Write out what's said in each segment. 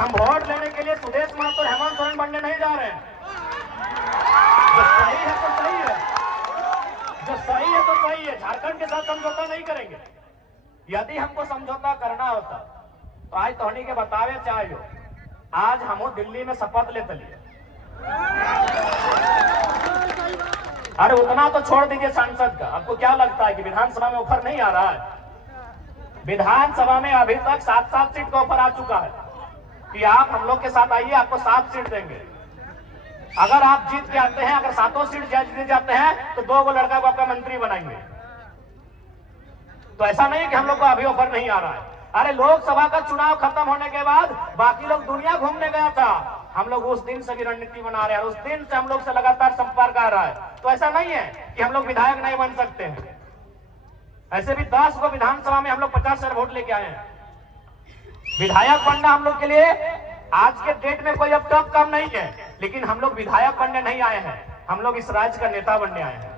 हम वोट लेने के लिए सुदेश महतो और हेमंत सोरेन बनने नहीं जा रहे हैं। जो सही है तो सही है, जो सही है तो सही है। झारखंड के साथ समझौता नहीं करेंगे। यदि हमको समझौता करना होता तो आज तोहनी के बतावे चाहिए, आज हम दिल्ली में शपथ लेते लिए। अरे उतना तो छोड़ दीजिए सांसद का, आपको क्या लगता है कि विधानसभा में ऑफर नहीं आ रहा है? विधानसभा में अभी तक 7-7 सीट का ऑफर आ चुका है कि आप हम लोग के साथ आइए, आपको 7 सीट देंगे। अगर आप जीत के आते हैं, अगर 7 सीट जीत जाते हैं तो 2 लड़का को आपका मंत्री बनाएंगे। तो ऐसा नहीं कि हम लोग को अभी ऑफर नहीं आ रहा है। अरे लोकसभा का चुनाव खत्म होने के बाद बाकी लोग दुनिया घूमने गया था, हम लोग उस दिन से भी रणनीति बना रहे हैं, उस दिन से हम लोग से लगातार संपर्क आ रहा है। तो ऐसा नहीं है कि हम लोग विधायक नहीं बन सकते हैं। ऐसे भी 10 को विधानसभा में हम लोग 50 वोट लेके आए हैं। विधायक बनना हम लोग के लिए आज के डेट में कोई अब तक कम नहीं है, लेकिन हम लोग विधायक बनने नहीं आए हैं, हम लोग इस राज्य का नेता बनने आए हैं।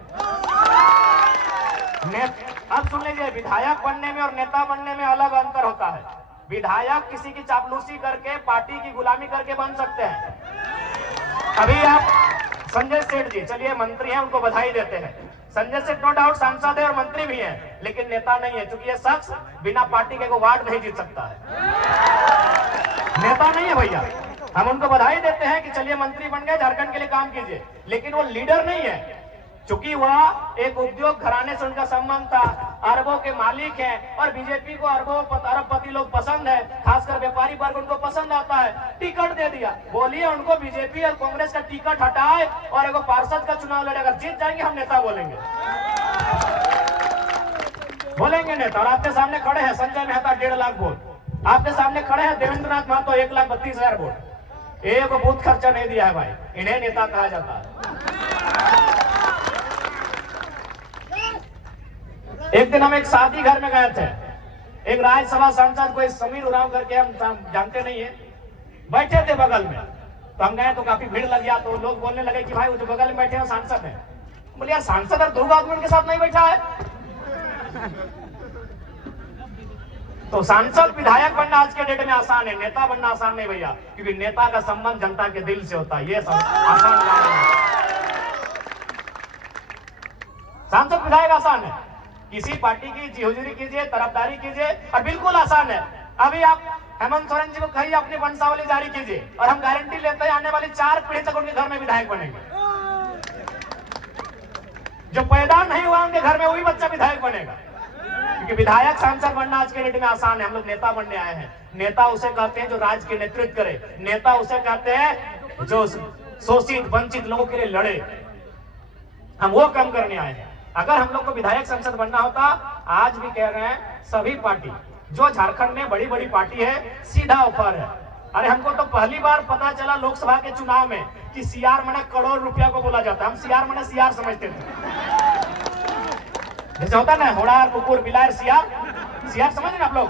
अब सुन लीजिए, विधायक बनने में और नेता बनने में अलग अंतर होता है। विधायक किसी की चापलूसी करके, पार्टी की गुलामी करके बन सकते हैं। अभी आप संजय सेठ जी, चलिए मंत्री हैं, उनको बधाई देते हैं। संजय सेठ नो डाउट सांसद है और मंत्री भी है, लेकिन नेता नहीं है, क्योंकि ये शख्स बिना पार्टी के वार्ड नहीं जीत सकता है। नेता नहीं है भैया। हम उनको बधाई देते हैं कि चलिए मंत्री बन गए, झारखंड के लिए काम कीजिए, लेकिन वो लीडर नहीं है। चूंकि वह एक उद्योग घराने से उनका संबंध था, अरबों के मालिक हैं और बीजेपी को अरबपति लोग पसंद है, खासकर व्यापारी वर्ग उनको पसंद आता है। टिकट दे दिया, बोलिए उनको बीजेपी और कांग्रेस का टिकट हटाए और एक पार्षद का चुनाव लड़े। अगर जीत जाएंगे हम नेता बोलेंगे, बोलेंगे नेता। और आपके सामने खड़े हैं संजय मेहता 1.5 लाख वोट, आपके सामने खड़े हैं देवेंद्रनाथ महतो 1,32,000 वोट। एक बूथ खर्चा नहीं दिया है भाई, इन्हें नेता कहा जाता है। एक दिन हम एक शादी घर में गए थे, एक राज्यसभा सांसद कोई समीर उरांव करके, हम जानते नहीं है, बैठे थे बगल में। तो हम गए तो काफी भीड़ लग गया, तो लोग बोलने लगे कि भाई वो जो बगल में बैठे हैं सांसद हैं। बोले यार सांसद और 2 आदमी उनके साथ नहीं बैठा है। तो सांसद विधायक बनना आज के डेट में आसान है, नेता बनना आसान नहीं भैया, क्योंकि नेता का संबंध जनता के दिल से होता है। ये आसान काम है। सांसद विधायक आसान है, किसी पार्टी की जिहुजूरी कीजिए, तरफदारी कीजिए, और बिल्कुल आसान है। अभी आप हेमंत सोरेन जी को कहिए अपनी वंशावली जारी कीजिए, और हम गारंटी लेते हैं आने वाली 4 पीढ़ी तक उनके घर में विधायक बनेंगे। जो पैदा नहीं हुआ उनके घर में वही बच्चा विधायक बनेगा, क्योंकि विधायक सांसद बनना आज के डेट में आसान है। हम लोग नेता बनने आए हैं। नेता उसे कहते हैं जो राज्य के नेतृत्व करे, नेता उसे कहते हैं जो शोषित वंचित लोगों के लिए लड़े। हम वो काम करने आए हैं। अगर हम लोग को विधायक संसद बनना होता, आज भी कह रहे हैं सभी पार्टी जो झारखंड में बड़ी बड़ी पार्टी है, सीधा ऑफर है। अरे हमको तो पहली बार पता चला लोकसभा के चुनाव में कि सीआर मने करोड़ रुपया को बोला जाता है। हम सीआर मने सीआर समझते थे, जैसे होता ना होड़ार कुकुर बिलार सीआर, सीआर समझ रहे आप लोग।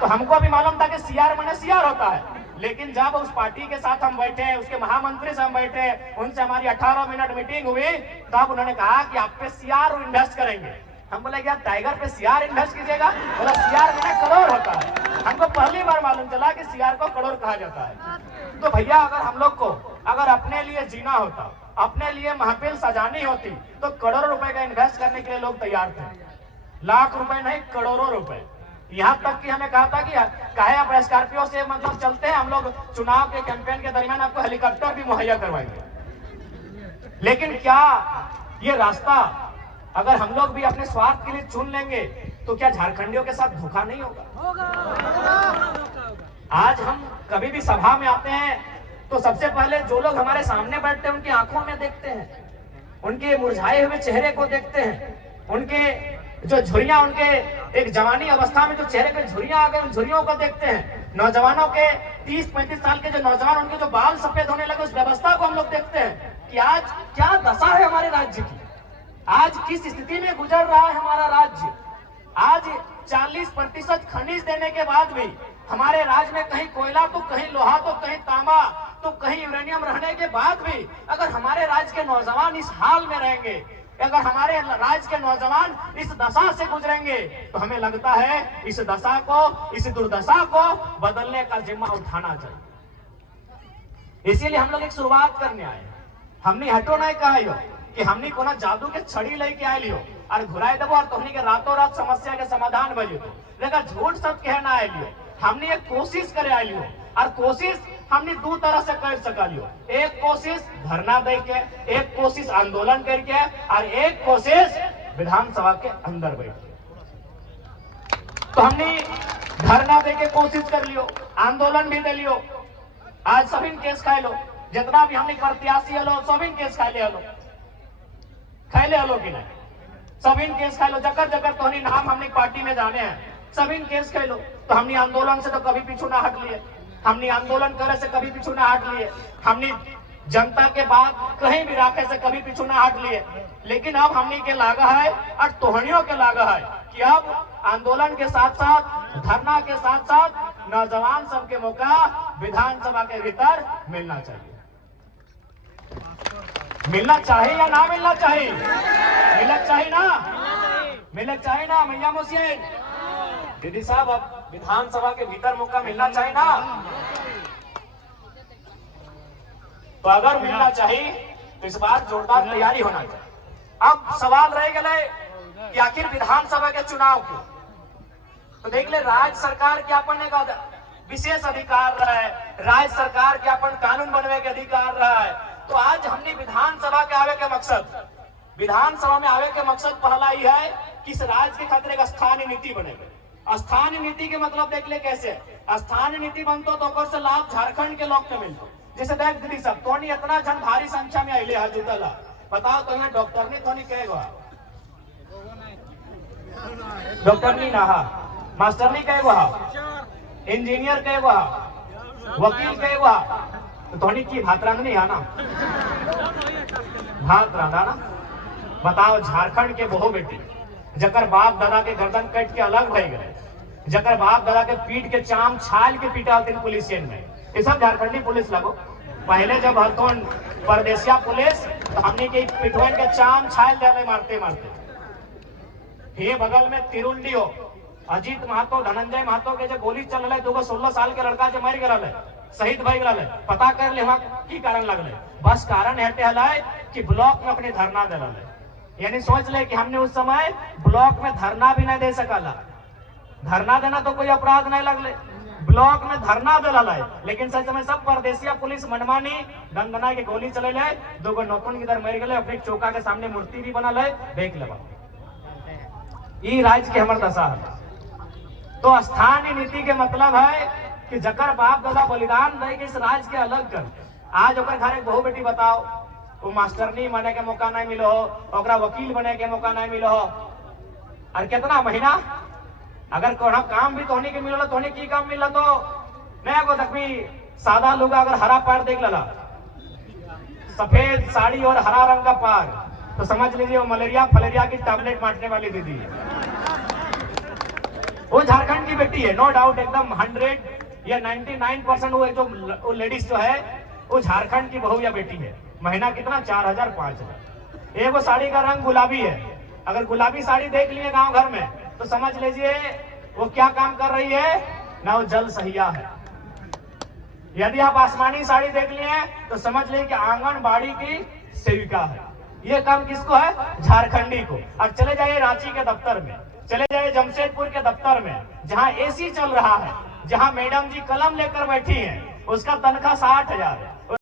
तो हमको अभी मालूम था कि सीआर मने सीआर होता है, लेकिन जब उस पार्टी के साथ हम बैठे, उसके महामंत्री से हम बैठे, उनसे हमारी 18 मिनट मीटिंग हुई, तब उन्होंने कहा कि आप पे सीआर इन्वेस्ट करेंगे। हम बोले क्या टाइगर पे सीआर इन्वेस्ट कीजिएगा? बोला सीआर में करोड़ होता है। हमको पहली बार मालूम चला कि सीआर को करोड़ कहा जाता है। तो भैया अगर हम लोग को अगर अपने लिए जीना होता, अपने लिए महफिल सजानी होती, तो करोड़ों रुपए का इन्वेस्ट करने के लिए लोग तैयार थे। लाख रुपए नहीं, करोड़ों रुपए। यहाँ तक कि हमें कहा था कि काहे आप स्कॉर्पियो से मतलब चलते हैं, हम लोग चुनाव के कैंपेन के दरमियान आपको हेलीकॉप्टर भी मुहैया करवाएंगे। लेकिन क्या ये रास्ता अगर हम लोग भी अपने स्वार्थ के लिए चुन लेंगे तो क्या झारखंडियों के साथ धोखा नहीं होगा? आज हम कभी भी सभा में आते हैं तो सबसे पहले जो लोग हमारे सामने बैठते हैं उनकी आंखों में देखते हैं, उनके मुरझाए हुए चेहरे को देखते हैं, उनके जो झुर्रियां, उनके एक जवानी अवस्था में जो चेहरे पे झुर्रियां आ गए, उन झुर्रियों को देखते हैं। नौजवानों के 30-35 साल के जो नौजवान, उनके जो बाल सफेद होने लगे, उस व्यवस्था को हम लोग देखते हैं कि आज क्या दशा है हमारे राज्य की, आज किस स्थिति में गुजर रहा है हमारा राज्य। आज 40% खनिज देने के बाद भी हमारे राज्य में कहीं कोयला तो कहीं लोहा तो कहीं तांबा तो कहीं यूरेनियम रहने के बाद भी अगर हमारे राज्य के नौजवान इस हाल में रहेंगे, अगर हमारे राज्य के नौजवान इस दशा से गुजरेंगे, तो हमें लगता है इस दशा को, इस दुर्दशा को बदलने का जिम्मा उठाना चाहिए। इसीलिए हम लोग एक शुरुआत करने आए। हमने हटो नहीं कहा हो कि हमने कोना जादू के छड़ी लेके आए लियो और घुराए देवो और तुमने के रातों रात समस्या के समाधान बजो। लेकिन झूठ सब कहना आए लियो, हमने एक कोशिश करे आए लियो और कोशिश हमने दो तरह से कर सका लियो। एक कोशिश धरना दे के, एक कोशिश आंदोलन करके और एक कोशिश विधानसभा के अंदर बैठ के। तो हमने धरना दे के कोशिश कर लियो, आंदोलन भी दे लियो। आज सभी केस खाए लो, जितना भी हमने प्रत्याशी हलो सभी केस खाए ले हलो, खाए ले हलो कि नहीं? सभी केस खाए लो, जकर जकर तो नाम हमने पार्टी में जाने हैं, सभी केस खाए लो। तो हमने आंदोलन से तो कभी पीछू ना हट लिए, हमने आंदोलन करे से कभी पीछू ना हट लिए, हमने जनता के बात कहीं भी राखे से कभी पीछू ना हट लिए। लेकिन अब हमने के लागा है और तोहनियों के लागा है कि अब आंदोलन के साथ साथ धरना के साथ साथ नौजवान सबके मौका विधानसभा के भीतर मिलना चाहिए। मिलना चाहिए या ना मिलना चाहिए? मिलना चाहिए ना, मिलना चाहिए ना मैया मुसीन दीदी साहब, अब विधानसभा के भीतर मौका मिलना चाहिए ना। तो अगर मिलना चाहिए तो इस बार जोरदार तैयारी होना चाहिए। अब सवाल रह गए कि आखिर विधानसभा के चुनाव के तो देख ले, राज्य सरकार के अपन का विशेष अधिकार रहा है, राज्य सरकार के अपन कानून बनने के अधिकार रहा है। तो आज हमने विधानसभा के आवे के मकसद, विधानसभा में आवे के मकसद पहला ही है कि इस राज्य के खातिर एक स्थानीय नीति बनेगा। स्थानीय नीति के मतलब देख ले कैसे स्थानीय नीति बनतो तो ओकर से लाभ झारखंड के लोग के मिलतो। जैसे देख दीदी सब तो इतना जन भारी संख्या में आइले है जुटल, बताओ तो यहाँ डॉक्टर ने तो नहीं कहेगा, डॉक्टर नहीं ना, मास्टर नहीं कहेगा, इंजीनियर कहेगा, वकील कहेगा, तो थोड़ी की भातरंग नहीं है ना, भात रंगा ना। बताओ झारखंड के बहु बेटी जकर बाप दादा के गर्दन कट के अलग भय गए, जकर बाप दादा के पीठ के चाम छाल के पीटा दिन पुलिस में, ये सब झारखंडी पुलिस लगो। पहले जब हरतोन परदेसिया पुलिस तो हमने के पिटवन के चाम छाल दे मारते मारते। ये बगल में तिरुंडी हो अजीत महतो धनंजय महतो के जो गोली चल रहा है, 16 साल के लड़का जो मर गया है, शहीद भई गया है, पता कर ले वहाँ की कारण लगल। बस कारण हटे हलाय कि ब्लॉक में अपने धरना दे रहा है। यानी सोच ले कि हमने उस समय ब्लॉक में धरना भी नहीं दे सकला। धरना देना तो कोई अपराध नहीं लगले, ब्लॉक में धरना दिला है। लेकिन सच में सब परदेसिया पुलिस मनमानी दंदना के गोली चले ले, 2 नौतन की इधर मर गए, अपने चौका के सामने मूर्ति भी बनल है, देख ले ये राज्य के हमार दशा है। तो स्थानीय नीति के मतलब है कि जकर बाप दादा बलिदान दे के इस राज्य के अलग कर। आज ओकर घर एक बहु बेटी बताओ, वो मास्टरनी बने के मौका नहीं मिलो हो, ओकरा वकील बने के मौका नहीं मिलो हो, और कितना महीना अगर कोना काम भी तोहनी के मिलो, तोहनी की काम मिला तो मैं को तकमी सादा लोग अगर हरा पार देख लला, सफेद साड़ी और हरा रंग का पार, तो समझ लीजिए वो मलेरिया फलेरिया की टैबलेट बांटने वाली दीदी है। वो झारखंड की बेटी है, नो डाउट, एकदम 100 या 99% वो जो लेडीज जो है वो झारखंड की बहू या बेटी है। महीना कितना 4000 5000। एक वो साड़ी का रंग गुलाबी है, अगर गुलाबी साड़ी देख लिए गांव घर में तो समझ लीजिए वो क्या काम कर रही है ना, वो जल सहिया है। यदि आप आसमानी साड़ी देख लिए तो समझ लीजिए कि आंगनबाड़ी की सेविका है। ये काम किसको है? झारखंडी को। और चले जाइए रांची के दफ्तर में, चले जाइए जमशेदपुर के दफ्तर में, जहां एसी चल रहा है, जहां मैडम जी कलम लेकर बैठी हैं, उसका तनख्वाह 60,000 है।